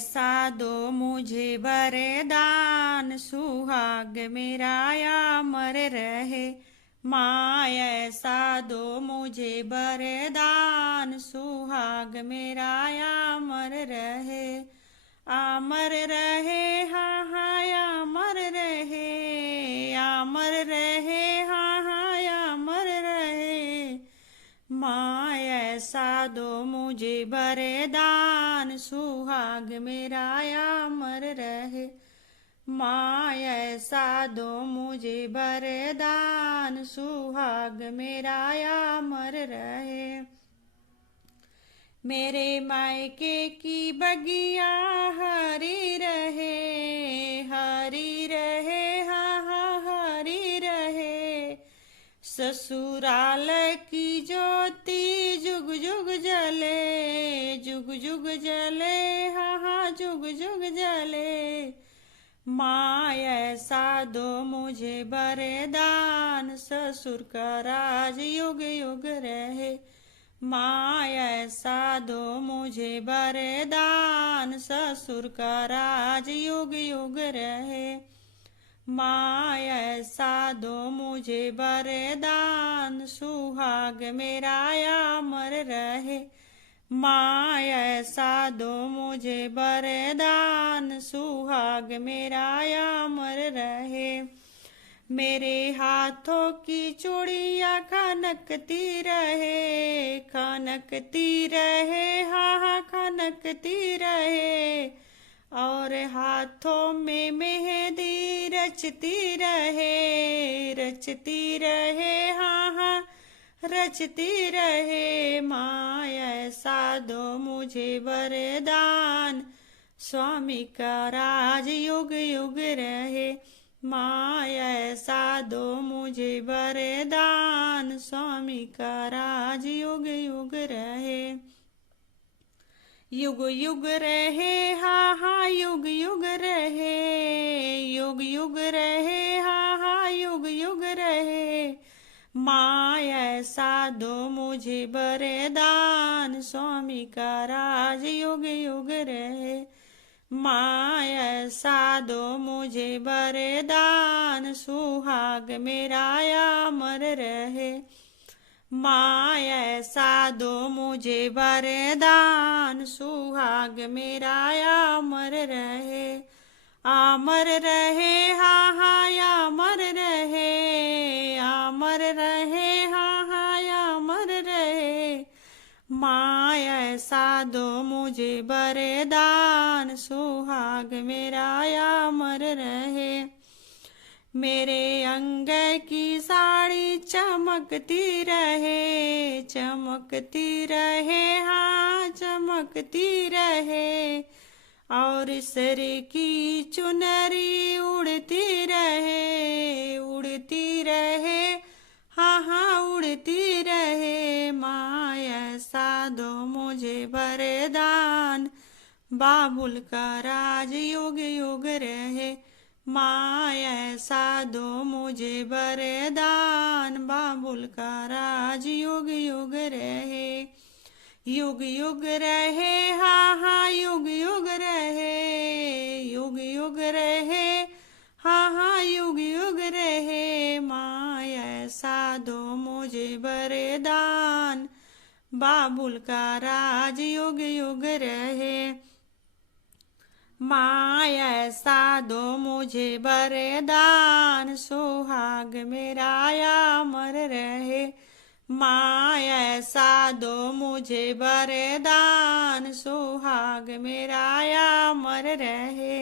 ऐसा दो मुझे वरदान, सुहाग मेरा अमर रहे। माँ ऐसा दो मुझे वरदान, सुहाग मेरा अमर रहे। अमर रहे हाँ हाँ अमर रहे, अमर रहे हाँ हाँ अमर रहे। माँ ऐसा दो मुझे वरदान, सुहाग मेरा अमर रहे। माँ ऐसा दो मुझे वरदान, सुहाग मेरा अमर रहे। मेरे मायके की बगिया हरी रहे, हरी रहे हाँ हाँ हरी रहे। ससुराल की ज्योति जुग जुग जले, जुग जुग जले हाँ हाँ जुग जुग जले। माँ ऐसा दो मुझे वरदान, ससुर का राज युग युग रहे। माँ ऐसा दो मुझे वरदान, ससुर का राज युग युग रहे। माँ ऐसा दो मुझे वरदान, सुहाग मेरा अमर रहे। माँ ऐसा दो मुझे वरदान, सुहाग मेरा अमर रहे। मेरे हाथों की चूड़ियाँ खनकती रहे, खनकती रहे हाँ हाँ खनकती रहे। और हाथों में मेहंदी रचती रहे, रचती रहे हाँ हाँ रचती रहे। माँ ऐसा दो मुझे वरदान, स्वामी का राज युग युग रहे। माँ ऐसा दो मुझे वरदान, स्वामी का राज युग युग रहे। युग युग रहे हाँ हाँ युग युग रहे, युग युग रहे हाँ हाँ युग युग रहे। माँ ऐसा दो मुझे वरदान, स्वामी का राज युग युग रहे। माँ ऐसा दो मुझे वरदान, सुहाग मेरा अमर रहे। माँ ऐसा दो मुझे वरदान, सुहाग मेरा अमर रहे। अमर रहे हाँ हाँ अमर रहे, अमर रहे हाँ हाँ अमर रहे। माँ ऐसा दो मुझे वरदान, सुहाग मेरा अमर रहे। मेरे अंग की साड़ी चमकती रहे, चमकती रहे हाँ चमकती रहे। और सर की चुनरी उड़ती रहे, उड़ती रहे हाँ हाँ उड़ती रहे। माँ ऐसा दो मुझे वरदान, बाबुल का राज युग युग रहे। माँ ऐसा दो मुझे वरदान, बाबुल का राज युग युग रहे। युग युग रहे हाँ हाँ युग युग रहे, युग युग रहे हाँ हाँ युग युग रहे। माँ ऐसा दो मुझे वरदान, बाबुल का राज युग युग रहे। माँ ऐसा दो मुझे वरदान, सुहाग मेरा अमर रहे। माँ ऐसा दो मुझे वरदान, सुहाग मेरा अमर रहे।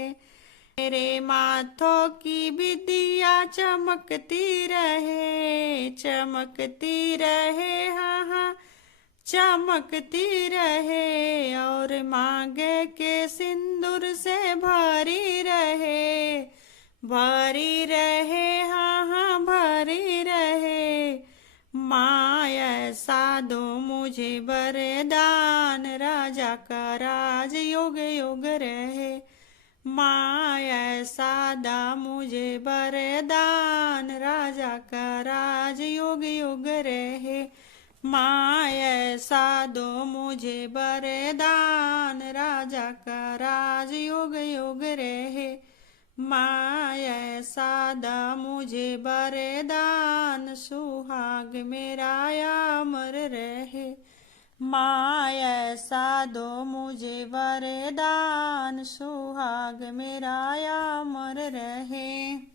मेरे माथों की विद्या चमकती रहे, चमकती रहे हाँ हाँ चमकती रहे। और मांगे के सिंदूर से भरी रहे, भरी रहे हाँ हाँ भरी रहे। माँ ऐसा दो मुझे वरदान, राजा का राज युग युग रहे। माँ ऐसा दा मुझे वरदान, राजा का राज युग युग रहे। माँ ऐसा दो मुझे वरदान, राजा का राज युग युग रहे। माँ ऐसा दा मुझे वरदान, सुहाग मेरा अमर रहे। माँ ऐसा दो मुझे वरदान, सुहाग मेरा अमर रहे।